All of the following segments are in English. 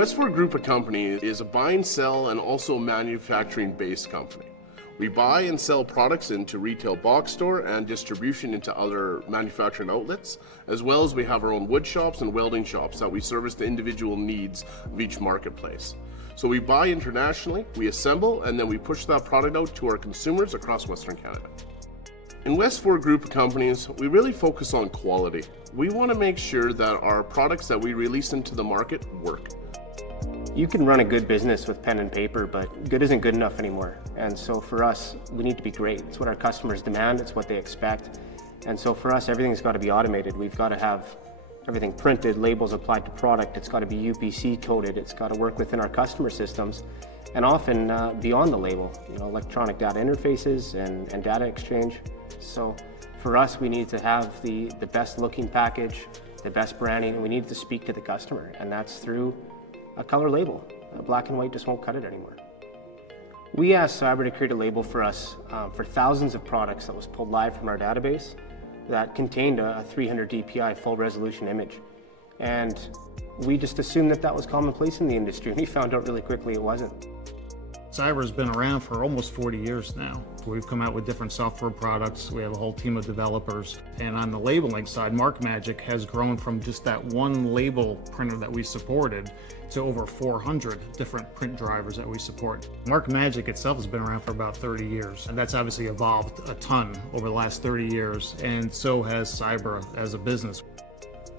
West Four Group of Companies is a buy and sell and also manufacturing-based company. We buy and sell products into retail box store and distribution into other manufacturing outlets, as well as we have our own wood shops and welding shops that we service the individual needs of each marketplace. So we buy internationally, we assemble, and then we push that product out to our consumers across Western Canada. In West Four Group of Companies, we really focus on quality. We want to make sure that our products that we release into the market work. You can run a good business with pen and paper, but good isn't good enough anymore. And so for us, we need to be great. It's what our customers demand, it's what they expect. And so for us, everything's got to be automated. We've got to have everything printed, labels applied to product. It's got to be UPC coded. It's got to work within our customer systems, and often beyond the label, electronic data interfaces and data exchange. So for us, we need to have the best looking package, the best branding, and we need to speak to the customer, and that's through a color label. Black and white just won't cut it anymore. We asked Cyber to create a label for us for thousands of products that was pulled live from our database that contained a 300 dpi full resolution image. And we just assumed that was commonplace in the industry, and we found out really quickly it wasn't. Cyber's been around for almost 40 years now. We've come out with different software products. We have a whole team of developers. And on the labeling side, MarkMagic has grown from just that one label printer that we supported to over 400 different print drivers that we support. MarkMagic itself has been around for about 30 years. And that's obviously evolved a ton over the last 30 years. And so has Cyber as a business.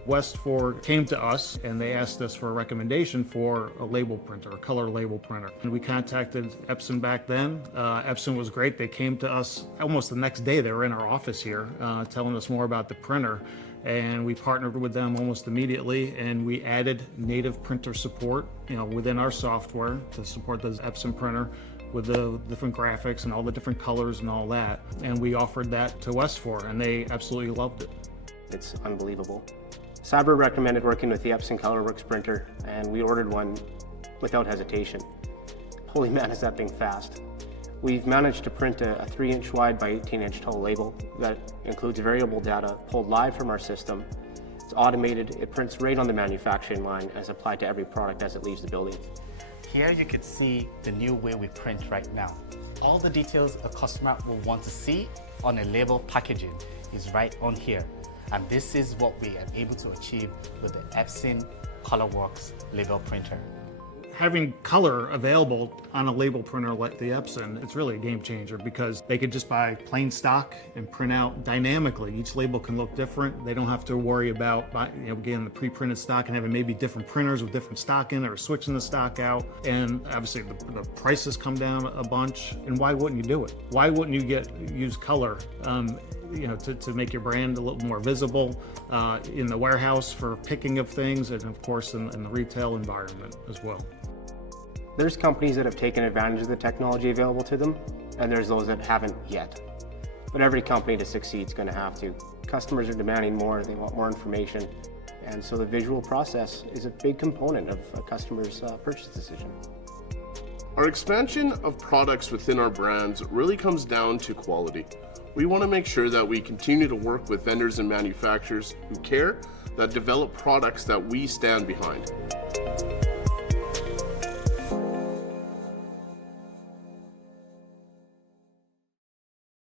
West Four came to us and they asked us for a recommendation for a label printer, a color label printer. And we contacted EPSON back then. EPSON was great. They came to us almost the next day. They were in our office here telling us more about the printer. And we partnered with them almost immediately, and we added native printer support within our software to support the EPSON printer with the different graphics and all the different colors and all that. And we offered that to West Four, and they absolutely loved it. It's unbelievable. Cyber recommended working with the EPSON ColorWorks printer, and we ordered one without hesitation. Holy man, is that thing fast. We've managed to print a 3-inch wide by 18-inch tall label that includes variable data pulled live from our system. It's automated, it prints right on the manufacturing line as applied to every product as it leaves the building. Here you can see the new way we print right now. All the details a customer will want to see on a label packaging is right on here. And this is what we are able to achieve with the EPSON ColorWorks label printer. Having color available on a label printer like the EPSON, it's really a game changer because they could just buy plain stock and print out dynamically. Each label can look different. They don't have to worry about getting the pre-printed stock and having maybe different printers with different stock in it or switching the stock out. And obviously the prices come down a bunch. And why wouldn't you do it? Why wouldn't you use color? To make your brand a little more visible in the warehouse for picking of things, and of course in the retail environment as well. There's companies that have taken advantage of the technology available to them, and there's those that haven't yet. But every company to succeed is going to have to. Customers are demanding more, they want more information, and so the visual process is a big component of a customer's purchase decision. Our expansion of products within our brands really comes down to quality. We want to make sure that we continue to work with vendors and manufacturers who care, that develop products that we stand behind.